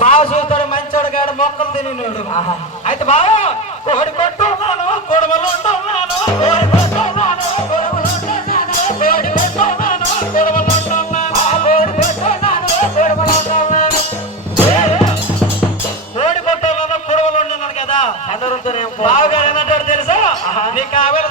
బాగా చూస్తాడు మంచోడు కాడు మొక్కలు తినేవాడు. అయితే బాగా కోడి కొట్టున్నాను కొడవలు ఉంటున్నాను కోడి కొట్టున్నాను కొడవలు ఉంటున్నాను కోడి కొట్టున్నాను కొడవలు ఉంటున్నాను కోడి కొట్టున్నాను కొడవలు ఉంటున్నాను కోడి కొట్టున్నాను కొడవలు ఉంటున్నాను కదా. బాగా ఏమంటాడు తెలుసా? నీ కావాలి